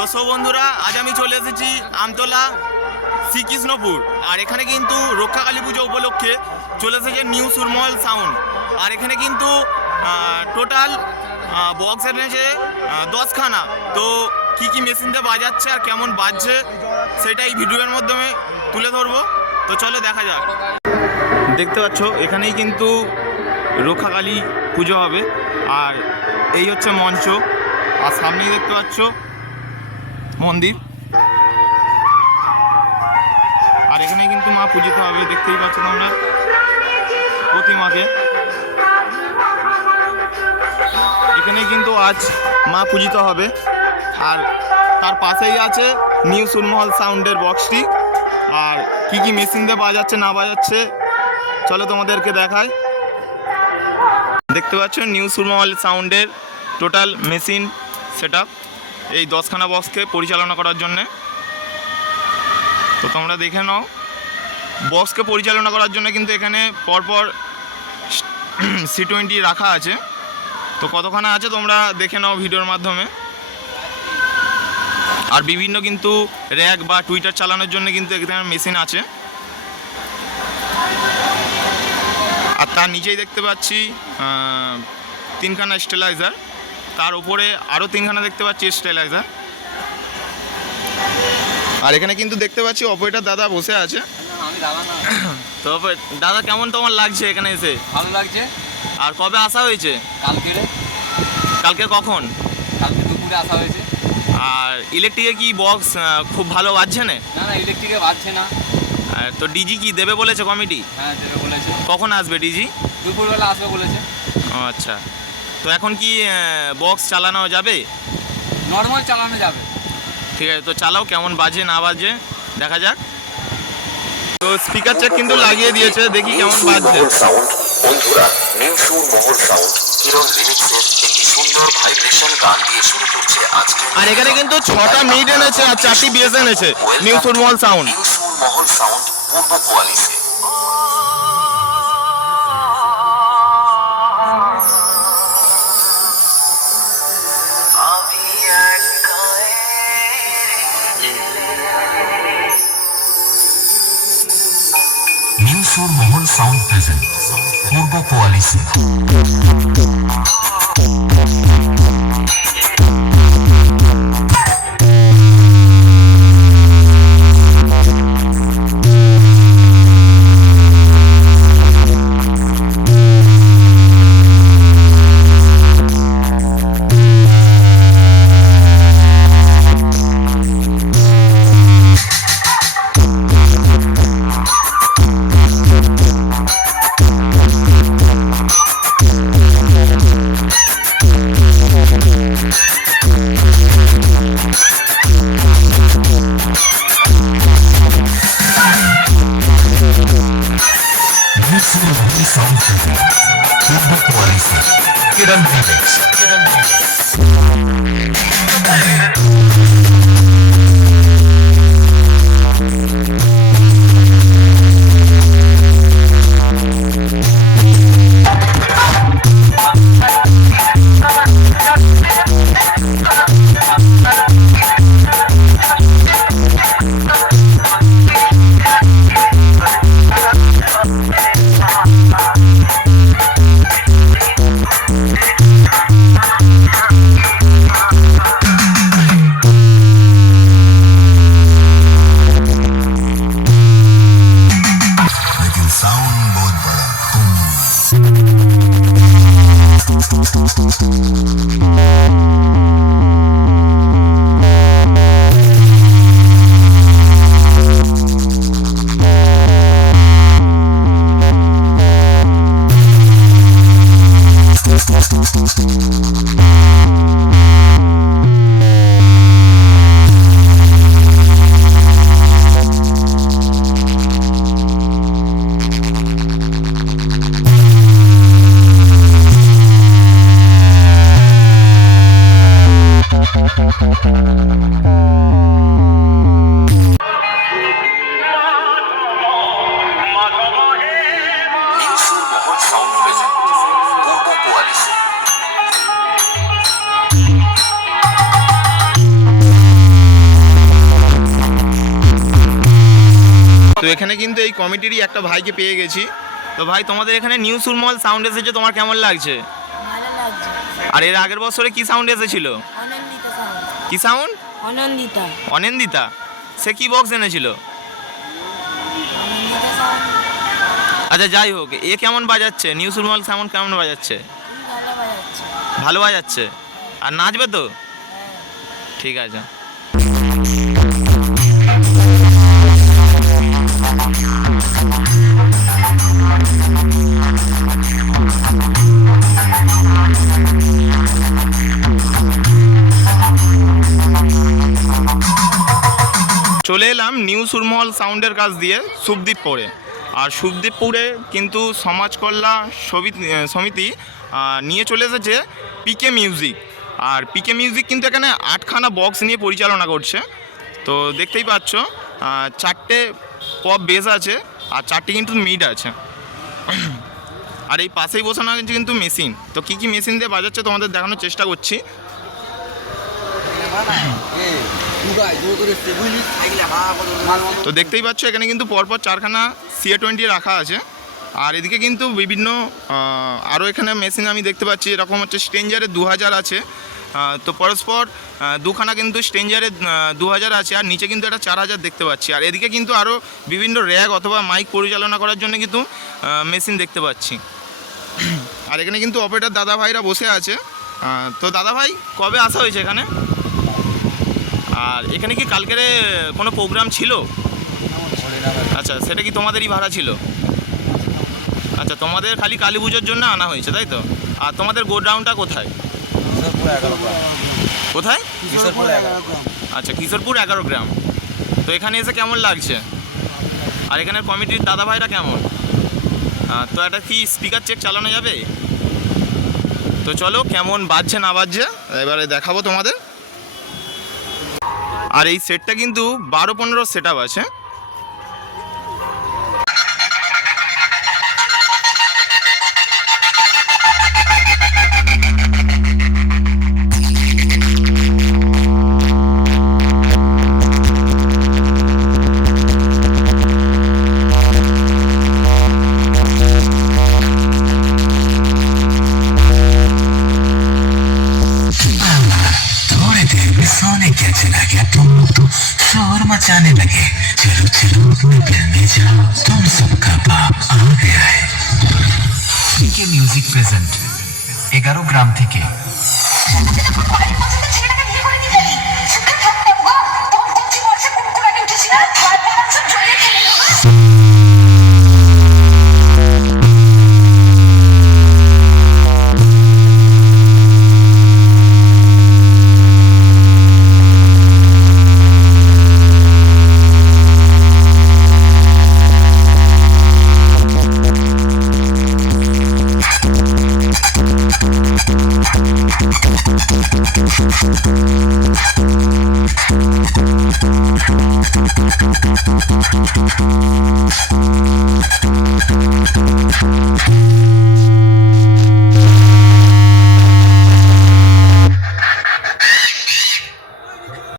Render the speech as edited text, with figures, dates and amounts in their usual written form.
তো সব বন্ধুরা, আজ আমি চলে এসেছি আমতলা শ্রীকৃষ্ণপুর। আর এখানে কিন্তু রক্ষাকালী পুজো উপলক্ষে চলে এসেছে নিউ সুরমহল সাউন্ড। আর এখানে কিন্তু টোটাল বক্স এনেছে 10খানা। তো কি কি মেশিন দিয়ে বাজাচ্ছে আর কেমন বাজছে সেটা এই ভিডিওর মাধ্যমে তুলে ধরবো। তো চলো দেখা যাক। দেখতে পাচ্ছ এখানেই কিন্তু রক্ষাকালী পুজো হবে। আর এই হচ্ছে মঞ্চ, আর সামনেই দেখতে পাচ্ছ মন্দির। আর এখানে কিন্তু মা পূজিত হবে, দেখতেই পাচ্ছ তোমরা প্রতিমাকে। এখানে কিন্তু আজ মা পূজিত হবে। আর তার পাশেই আছে নিউ সুরমহল সাউন্ডের বক্সটি। আর কি কি মেশিন দিয়ে বাজাচ্ছে না বাজাচ্ছে চলো তোমাদেরকে দেখায়। দেখতে পাচ্ছ নিউ সুরমহল সাউন্ডের টোটাল মেশিন সেটআপ এই 10খানা বক্সকে পরিচালনা করার জন্যে। তো তোমরা দেখে নাও, বক্সকে পরিচালনা করার জন্য কিন্তু এখানে পরপর C20 রাখা আছে। তো কতখানা আছে তোমরা দেখে নাও ভিডিওর মাধ্যমে। আর বিভিন্ন কিন্তু র্যাক বা টুইটার চালানোর জন্য কিন্তু এখানে মেশিন আছে। আর তার নিচেই দেখতে পাচ্ছি 3খানা স্টেলাইজার, তার উপরে আরও 3খানা দেখতে পাচ্ছি স্টেলাইজার। আর এখানে কিন্তু দেখতে পাচ্ছি অপারেটর দাদা বসে আছে। তো দাদা, কেমন তোমার লাগছে এখানে এসে? ভালো লাগছে। আর কবে আসা হয়েছে? কালকে কখন? কালকে দুপুরে আসা হয়েছে। আর ইলেকট্রিকে কি বক্স খুব ভালো বাজছে না? না, ইলেকট্রিকে বাজছে না। তো ডিজি কি দেবে বলেছে কমিটি? হ্যাঁ, দেবে বলেছে। কখন আসবে ডিজি? দুপুরবেলা আসবে বলেছে। আচ্ছা, তো এখন কি বক্স চালানো যাবে? নর্মাল চালানো যাবে। ঠিক আছে, তো চালাও, কেমন বাজে না বাজে দেখা যাক। তো স্পিকার চেক কিন্তু লাগিয়ে দিয়েছে, দেখি কেমন বাজছে। বন্ধুরা, নিউ সুরমহল সাউন্ড কিরণ লিমিক্সের একটি সুন্দর ভাইব্রেশন গান দিয়ে শুরু করছে আজকে। আর এখানে কিন্তু 6টা মিড এনেছে আর 4টি বেস এনেছে new Surmahal sound. New Surmahal sound পূর্ব কোয়ালিসে। নিউ সুরমহল সাউন্ড প্রেজেন্ট পূর্ব কোয়ালিসে। किरण रिमिक्स। এখানে কিন্তু এই কমিটিরই একটা ভাইকে পেয়ে গেছি। তো ভাই, তোমাদের এখানে নিউ সুরমহল সাউন্ড এসেছে, তোমার কেমন লাগছে? ভালো লাগছে। আর এর আগের বছরে কি সাউন্ড এসেছিল? আনন্দিতা সাউন্ড। কি সাউন্ড? আনন্দিতা। অনিন্দিতা। সে কি বক্স এনেছিল? আনন্দিতা সাউন্ড আচ্ছা, যাই হোক, এ কেমন বাজাচ্ছে? নিউ সুরমহল সাউন্ড কেমন বাজাচ্ছে? ভালো বাজাচ্ছে। ভালো বাজাচ্ছে। আর নাচবে তো? হ্যাঁ। ঠিক আছে। চলে এলাম নিউ সুরমহল সাউন্ডের কাছ দিয়ে শুভদীপপুরে। আর শুভদীপপুরে কিন্তু সমাজ কল্যাণ সমিতি নিয়ে চলে এসেছে পিকে মিউজিক। আর পিকে মিউজিক কিন্তু এখানে 8খানা বক্স নিয়ে পরিচালনা করছে। তো দেখতেই পাচ্ছ, 4টে পপ বেস আছে আর 4টে কিন্তু মিড আছে। আর এই পাশেই বসানো আছে কিন্তু মেশিন। তো কী কী মেশিন দিয়ে বাজাচ্ছে তোমাদের দেখানোর চেষ্টা করছি। তো দেখতেই পাচ্ছ, এখানে কিন্তু পরপর 4খানা CA20 রাখা আছে। আর এদিকে কিন্তু বিভিন্ন আরও এখানে মেশিন আমি দেখতে পাচ্ছি। এরকম হচ্ছে স্ট্রেঞ্জারের 2000 আছে। তো পরস্পর 2খানা কিন্তু স্ট্রেঞ্জারের 2000 আছে। আর নিচে কিন্তু একটা 4000 দেখতে পাচ্ছি। আর এদিকে কিন্তু আরও বিভিন্ন র্যাক অথবা মাইক পরিচালনা করার জন্য কিন্তু মেশিন দেখতে পাচ্ছি। আর এখানে কিন্তু অপারেটর দাদা ভাইরা বসে আছে। তো দাদা ভাই, কবে আসা হয়েছে এখানে? আর এখানে কি কালকেরে কোনো প্রোগ্রাম ছিল? আচ্ছা, সেটা কি তোমাদেরই ভাড়া ছিল? আচ্ছা, তোমাদের খালি কালী পুজোর জন্য আনা হয়েছে, তাই তো? আর তোমাদের গোডাউনটা কোথায়? কোথায়? আচ্ছা, কিশোরপুর 11 গ্রাম। তো এখানে এসে কেমন লাগছে? আর এখানের কমিটির দাদা ভাইরা কেমন? তো একটা কি স্পিকার চেক চালানো যাবে? তো চলো, কেমন বাজছে না বাজছে এবারে দেখাবো তোমাদের। আর এই সেটটা কিন্তু 12-15 সেট আপ আছে। थोड़ी देर में सोने क्या चला गया तुम तो शोर मचाने लगे चलो चलो निकलने जाओ तुम सबका बाप आ गया है पीके म्यूजिक प्रेजेंट 11 গ্রাম থেকে